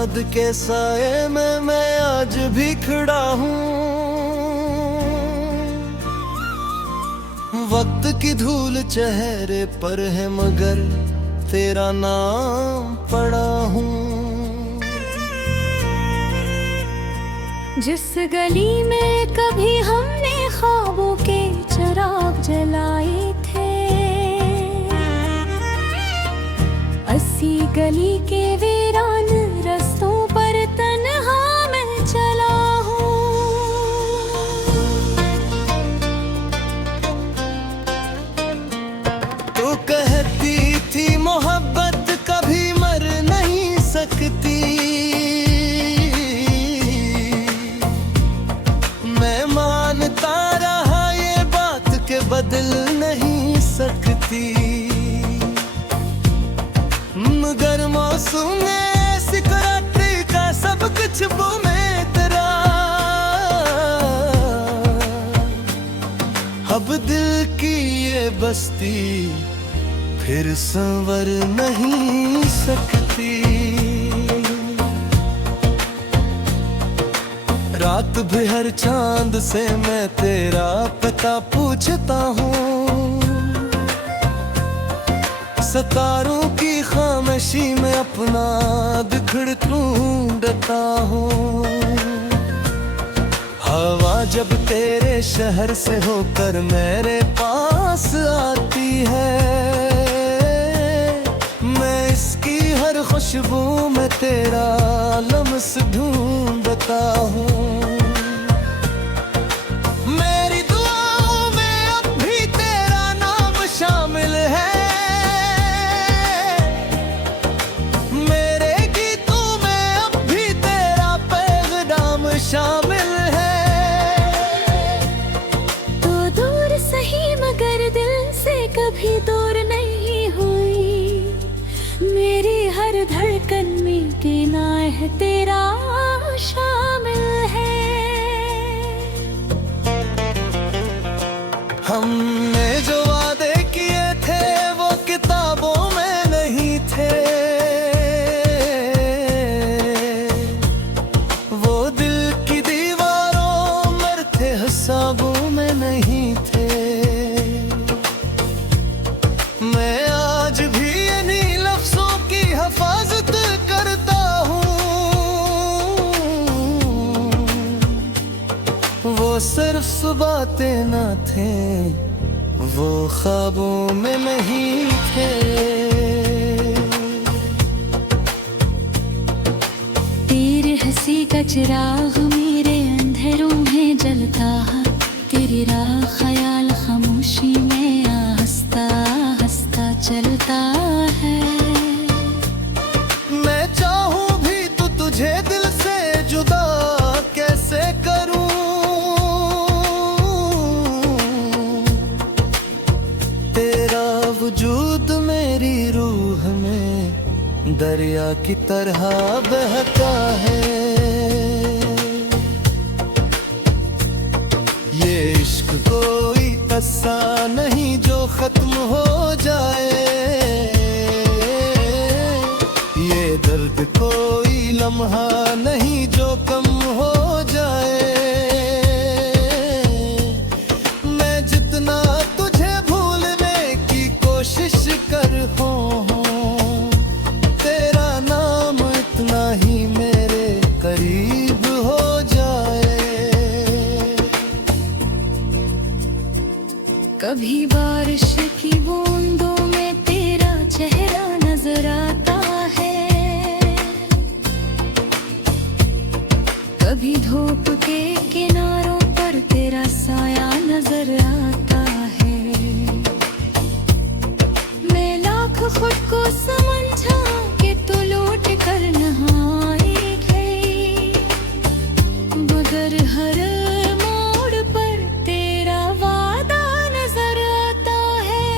याद के साए में मैं आज भी खड़ा हूँ। वक्त की धूल चेहरे पर है मगर तेरा नाम पड़ा हूँ। जिस गली में कभी हमने ख्वाबों के चिराग जलाए थे, अस्सी गली के वीरान रस्तों पर तन्हा मैं चला हूँ। तू कहती थी मोहब्बत कभी मर नहीं सकती, मैं मानता रहा ये बात के बदल नहीं सकती। मगर मौसम ऐसी कराती का सब कुछ वो मैं तेरा, अब दिल की ये बस्ती फिर संवर नहीं सकती। रात भी हर चांद से मैं तेरा पता पूछता हूँ, सितारों की खामोशी में अपना बिखर ढूंढता हूँ। हवा जब तेरे शहर से होकर मेरे पास आती है, मैं इसकी हर खुशबू में तेरा लम्स ढूंढता हूँ। मेरी दुआओं में अब भी तेरा नाम शामिल है, मेरे गीतों में अब भी तेरा पैगाम शामिल है। तो दूर सही मगर दिल से कभी दूर नहीं हुई, मेरी हर धड़कन में गिना है तेरा शामिल है। हमने जो वादे किए थे वो किताबों में नहीं थे, वो दिल की दीवारों मरते हिसाबों में नहीं थे। मैं आज भी इन्हीं लफ्जों की हिफाजत करता हूँ, वो सिर्फ बातें न थे, वो ख्वाबों में नहीं थे। तेरे हंसी का चिराग मेरे अंधेरों में जलता है, तेरी राह ख्याल खामोशी में हंसता हंसता चलता है। मैं चाहूं भी तो तुझे दिल से जुदा कैसे करूं, तेरा वजूद मेरी रूह में दरिया की तरह बहता है। ये इश्क कोई किस्सा नहीं जो खत्म हो जाए, ये दर्द कोई लम्हा नहीं जो कम हो जाए। मैं जितना तुझे भूलने की कोशिश करूं, तेरा नाम इतना ही मेरे करीब हो जाए। कभी बारिश की बूंदों में तेरा चेहरा नजर आता है, कभी धूप के किनारों पर तेरा साया नजर आता है। मैं लाख खुद को समझा कि तू लौट कर नहाई गई, मगर हर मोड़ पर तेरा वादा नजर आता है।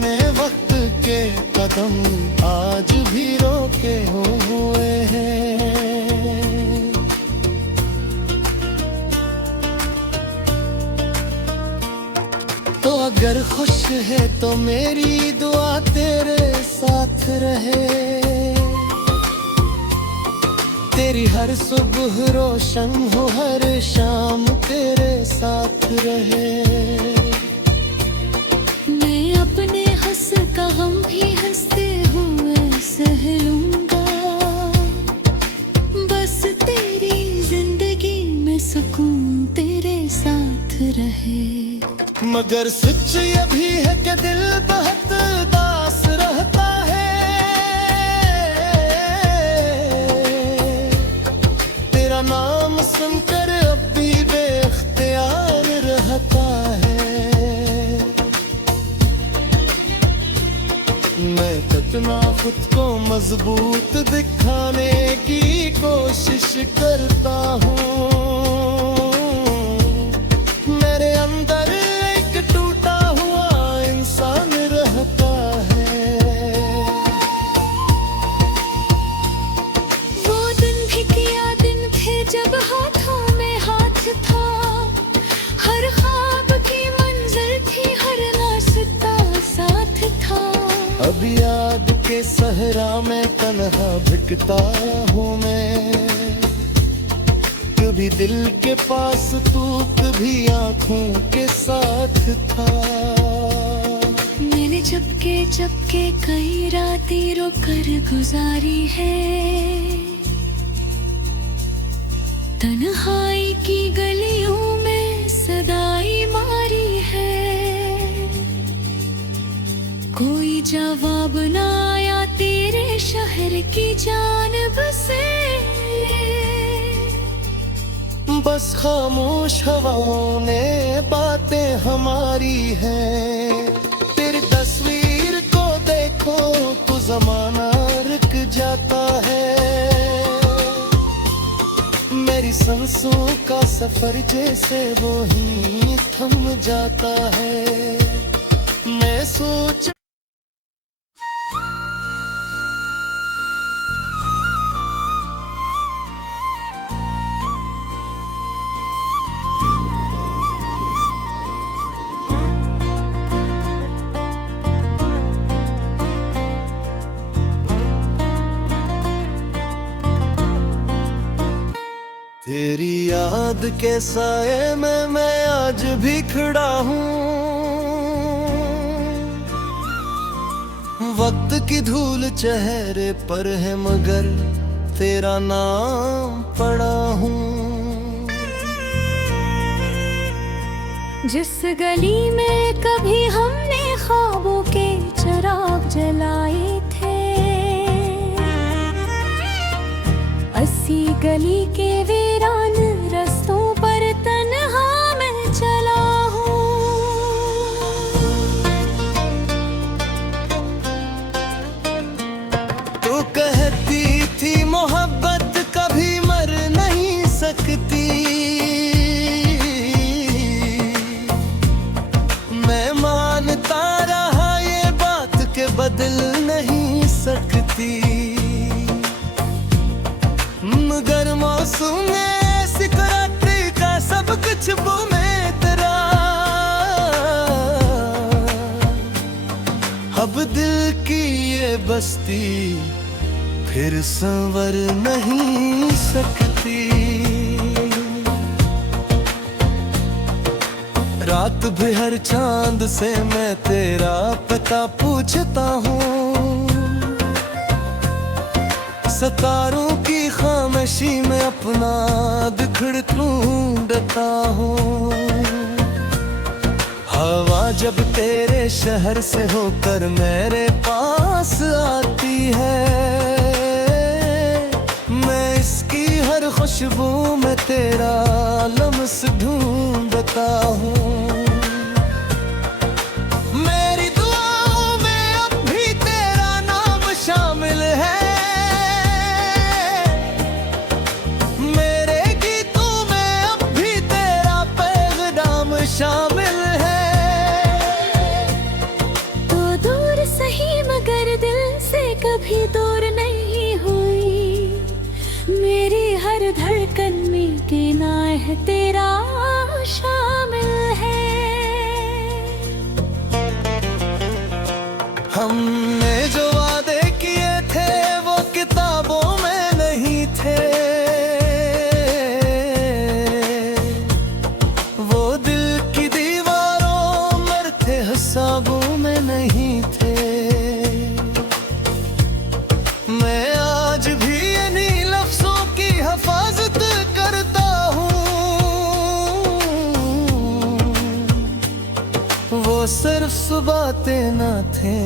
कितने वक्त के कदम आज भी रोके हुए हैं। तो अगर खुश है तो मेरी दुआ तेरे साथ रहे, तेरी हर सुबह रोशन हो, हर शाम तेरे साथ रहे। मैं अपने हंस का हम भी हंसते हुए सह लूंगा, बस तेरी जिंदगी में सुकून तेरे साथ रहे। मगर सच ये भी है कि दिल बहुत उदास रहता है, तेरा नाम सुनकर अब भी बेख्तियार रहता है। मैं कितना खुद को मजबूत दिखाने की कोशिश करता हूँ, मेरे अंदर एक टूटा हुआ इंसान रहता है। वो दिन भी क्या दिन थे जब हाथों में हाथ था, हर ख्वाब की मंजिल थी, हर रास्ता साथ था। अब याद के सहरा में तन्हा भिटता हूँ मैं, कभी दिल के पास तू कभी आँखों के साथ था। मैंने चुपके कई रातें रो कर गुजारी है, तन्हाई की गलियों में सदाई मारी है। कोई जवाब ना आया तेरे शहर की जानिब से, बस खामोश हवाओं ने बातें हमारी हैं। तेरी तस्वीर को देखो तो जमाना रुक जाता है, मेरी सांसों का सफर जैसे वो ही थम जाता है। मैं सोच तेरी याद के साए में मैं आज भी खड़ा हूँ, वक्त की धूल चेहरे पर है मगर तेरा नाम पड़ा हूँ। जिस गली में कभी हमने ख्वाबों के चिराग जलाए थे, 80 गली के वीरान रस्तों पर तन्हा मैं चला हूँ। तू कहती थी मोहब्बत कभी मर नहीं सकती, मैं मानता रहा ये बात के बदल नहीं सकती, मगर मौसम ने ऐसी कराती का सब कुछ वो में तेरा। अब दिल की ये बस्ती फिर संवर नहीं सकती। रात भी हर चांद से मैं तेरा पता पूछता हूँ, सितारों की खामोशी में अपना बिखर ढूंढता हूँ। हवा जब तेरे शहर से होकर मेरे पास आती है, मैं इसकी हर खुशबू में तेरा लम्स ढूंढता हूँ। मेरी दुआओं में अब भी तेरा नाम शामिल है, मेरे गीतों में अब भी तेरा पैगाम शामिल है। तो तेरा शामिल है। हमने जो वादे किए थे वो किताबों में नहीं थे, वो दिल की दीवारों पर थे, हिसाबों में नहीं थे। मैं आज भी इन्हीं लफ्जों की हिफाजत करता हूँ, वो सिर्फ बातें न थे,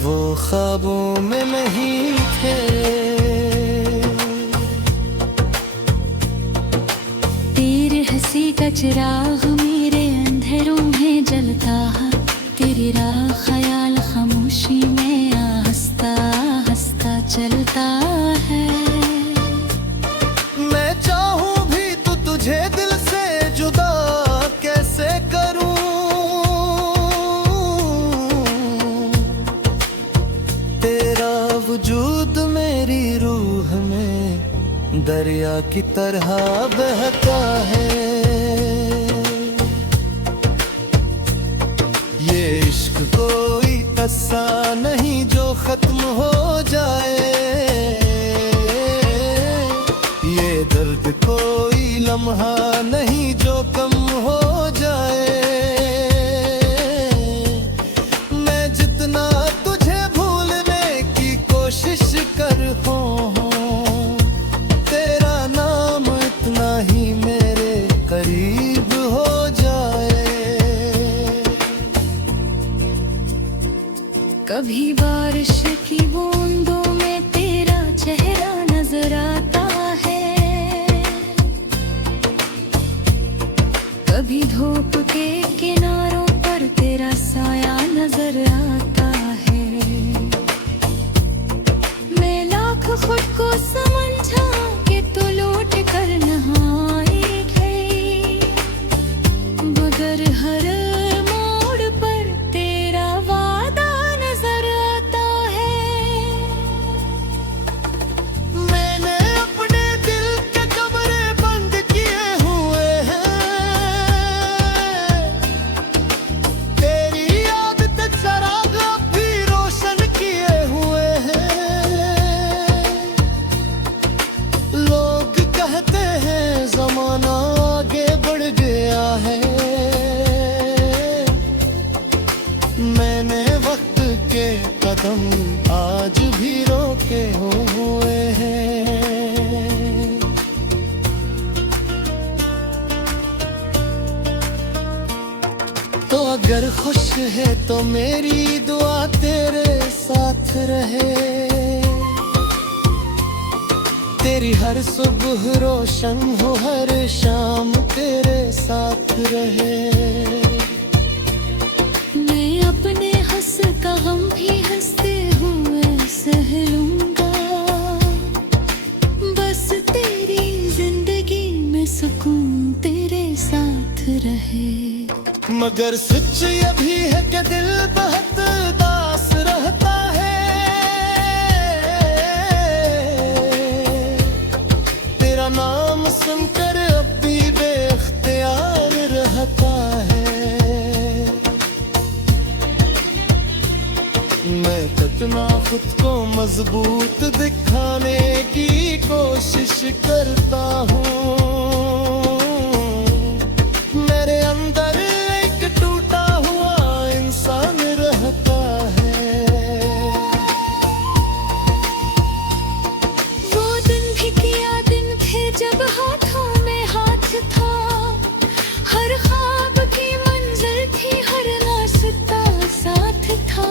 वो ख्वाबों में नहीं थे। तेरे हंसी का चिराग मेरे अंधेरों में जलता है, तेरी राह ख्याल खामोशी में आहिस्ता आहिस्ता चलता है। मैं चाहूं भी तो तुझे दिल से जुदा कैसे करूं, तेरा वजूद मेरी रूह में दरिया की तरह बहता है। ये इश्क कोई ऐसा नहीं जो खत्म हो जाए, ये दर्द कोई लम्हा नहीं जो कम हो जाए। मैं जितना तुझे भूलने की कोशिश करूं, तेरा नाम इतना ही मेरे करीब हो जाए। कभी बारिश की बूंदों में तेरा चेहरा नजर आता है, कभी धूप के किनारों पर तेरा साया नजर आता है। मैं लाख खुद को समझा कि तू लौट कर नहाई गई, मगर हर मोड़ पर तेरा वादा नजर आता है। मैंने अपने दिल के कमरे बंद किए हुए हैं, तेरी याद के चराग अब भी रोशन किए हुए हैं। लोग कहते हैं जमाना आगे बढ़ गया है, मैंने वक्त के कदम आज भी रोके हुए हैं। तो अगर खुश है तो मेरी दुआ तेरे साथ रहे, तेरी हर सुबह रोशन हो, हर शाम तेरे साथ रहे। मैं अपने हंस का गम भी हंसते हुए सह लूंगा, बस तेरी जिंदगी में सुकून तेरे साथ रहे। मगर सच ये भी है कि दिल बहुत उदास रहता है, तेरा नाम सुनकर अब भी बेख्तियार रहता है। मैं कितना खुद को मजबूत दिखाने की कोशिश करता हूँ, मेरे अंदर एक टूटा हुआ इंसान रहता है। वो दिन भी क्या दिन थे जब हाथों में हाथ था, हर ख्वाब की मंजिल थी, हर रास्ता साथ था।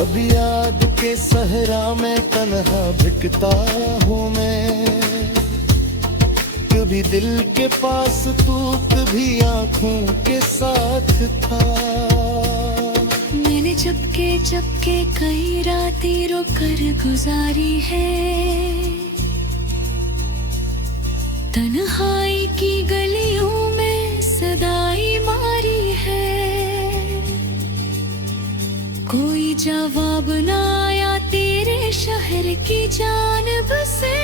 अब याद के सहरा में तन्हा भिकता हूँ मैं, कभी दिल के पास तू कभी आँखों के साथ था। मैंने चुपके कई रातें रो कर गुजारी है, तन्हाई की गलियों में सदाई मारी है। कोई जवाब ना आया तेरे शहर की जानिब से,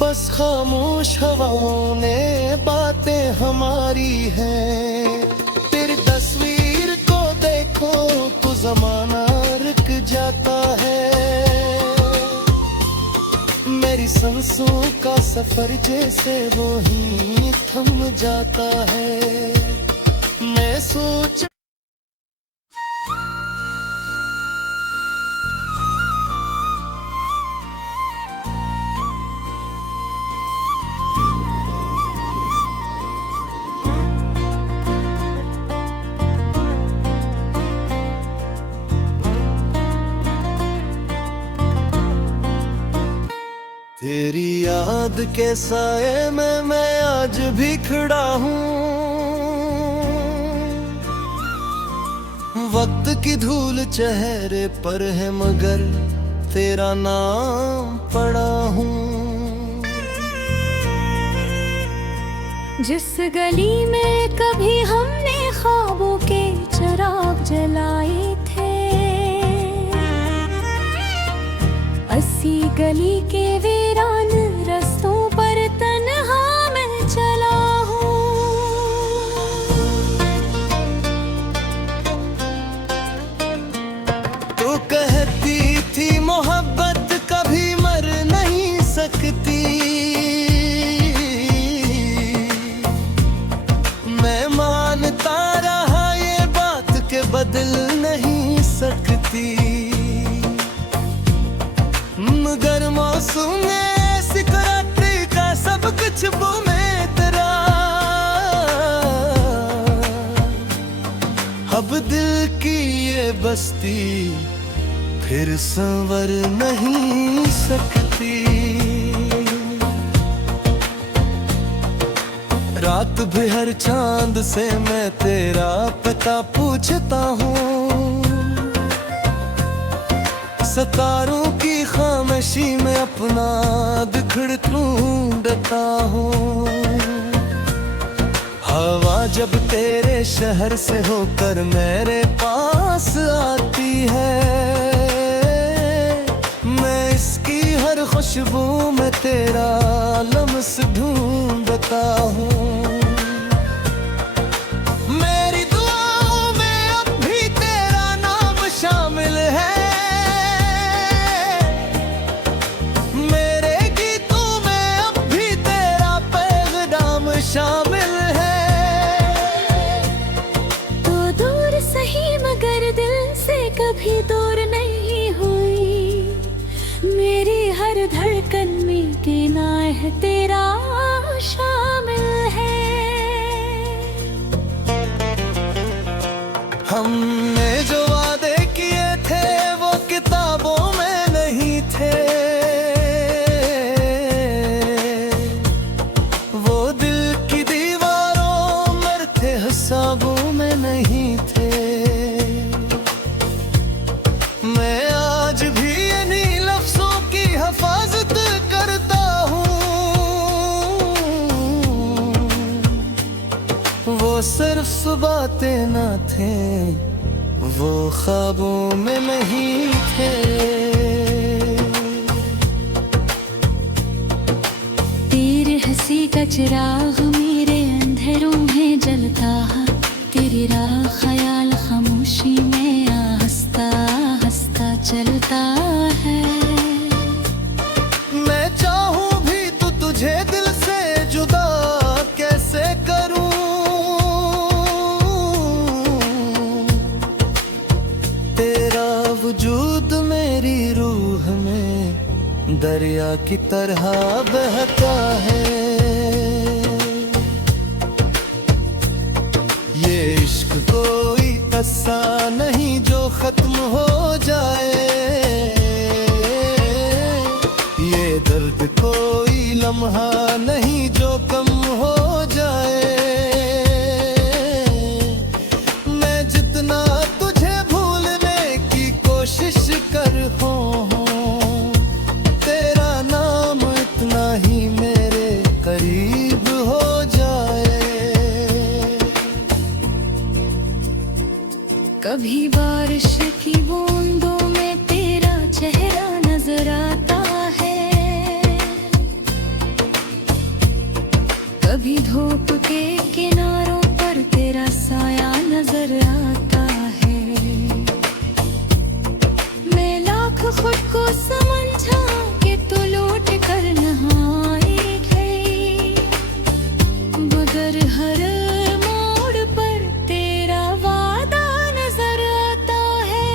बस खामोश हवाओं ने बातें हमारी हैं। तेरी तस्वीर को देखो तो जमाना रुक जाता है। मेरी सांसों का सफर जैसे वो ही थम जाता है। मैं सोच तेरी याद के साए में मैं आज भी खड़ा हूँ। वक्त की धूल चेहरे पर है मगर तेरा नाम पड़ा हूँ। जिस गली में कभी हमने ख्वाबों के चिराग जलाए थे, अस्सी गली के वीरान रस्तों पर तन्हा मैं चला हूँ। तू कहती थी मोहब्बत कभी मर नहीं सकती। मैं मानता रहा ये बात के बदल नहीं सकती। मगर मौसम ने ऐसी कराटी का सब कुछ वो में तेरा। अब दिल की ये बस्ती फिर संवर नहीं सकती। रात भर चांद से मैं तेरा पता पूछता हूँ। सितारों की खामोशी में अपना बिखर ढूंढता हूँ। हवा जब तेरे शहर से होकर मेरे पास आती है, मैं इसकी हर खुशबू में तेरा लम्स ढूंढता हूँ। मेरी दुआओं में अब भी तेरा नाम शामिल है। शामिल है। तो दूर सही मगर दिल से कभी दूर नहीं हुई। मेरी हर धड़कन में गिना है तेरा शामिल है। हमने जो वादे किए थे वो किताबों में नहीं थे। हिसाबों में नहीं थे। मैं आज भी इन्हीं लफ्जों की हिफाजत करता हूँ। वो सिर्फ बातें न थे, वो ख्वाबों में नहीं थे। तेरे हंसी का चिराग मेरे अंधेरों में जलता है। तेरी राह ख्याल खामोशी में हंसता हंसता चलता है। मैं चाहूं भी तो तुझे दिल से जुदा कैसे करूं। तेरा वजूद मेरी रूह में दरिया की तरह बहता है। ये इश्क कोई किस्सा नहीं जो खत्म हो जाए। ये दर्द कोई लम्हा नहीं जो कम हो जाए। मैं जितना तुझे भूलने की कोशिश कर हूँ, तेरा नाम इतना ही मेरे करीब हो जाए। कभी बारिश की बूंदों में तेरा चेहरा नजर आता है। कभी धूप के किनारों पर तेरा साया नजर आता है। मैं लाख खुद को समझा कि तू लौट कर नहाई गई, मगर हर मोड़ पर तेरा वादा नजर आता है।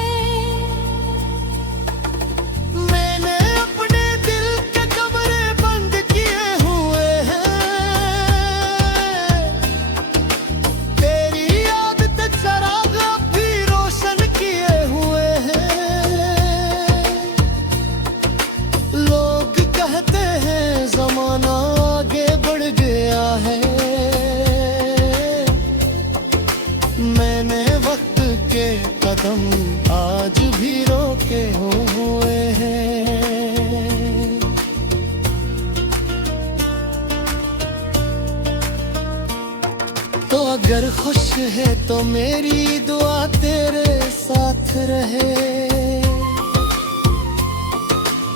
मैंने अपने दिल के कमरे बंद किए हुए हैं, तेरी याद से चराग भी रोशन किए हुए हैं। लोग कहते हैं जमाना आगे बढ़ गया है, मैंने वक्त के कदम आज भी रोके हुए हैं। तो अगर खुश है तो मेरी दुआ तेरे साथ रहे,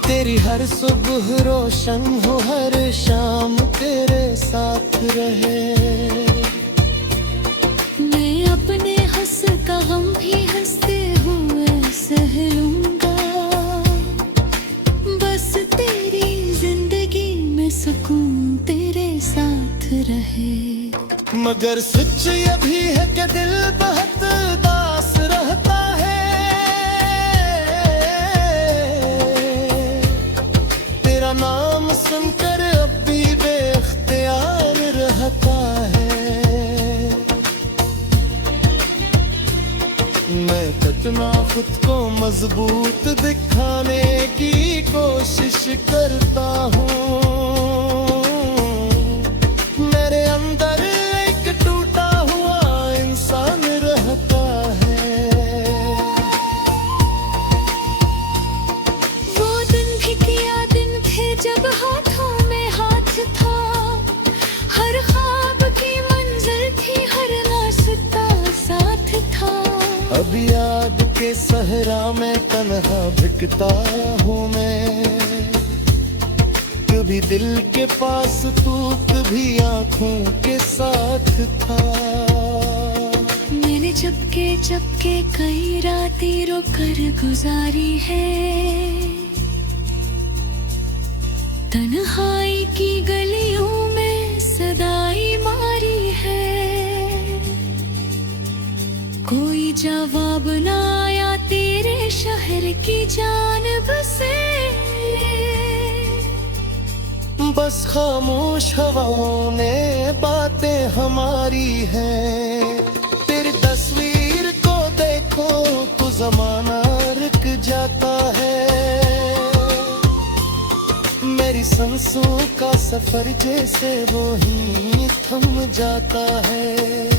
तेरी हर सुबह रोशन हो, हर शाम तेरे साथ रहे। मैं अपने हंस का गम भी हंसते हुए सह लूंगा, बस तेरी जिंदगी में सुकून तेरे साथ रहे। मगर सच ये भी है कि दिल बहुत दास रहता है, तेरा नाम सुनकर अब भी बेख्तियार रहता है। मैं कितना खुद को मजबूत दिखाने की कोशिश करता हूँ, मेरे अंदर एक टूटा हुआ इंसान रहता है। वो दिन भी किया दिन थे जब हाथों में हाथ था, हर ख्वाब की मंजिल थी, हर रास्ता साथ था। अब याद के सहरा में तन्हा भिकता हूँ मैं, कभी दिल के पास तू, कभी आँखों के साथ था। मैंने चुपके कई रातें रो कर गुजारी है, तन्हाई की गलियों में सदाई मारी है। कोई जवाब ना आया तेरे शहर की जानिब से, बस खामोश हवाओं ने बातें हमारी हैं। तेरी तस्वीर को देखो तो जमाना रुक जाता है, मेरी सांसों का सफर जैसे वो ही थम जाता है।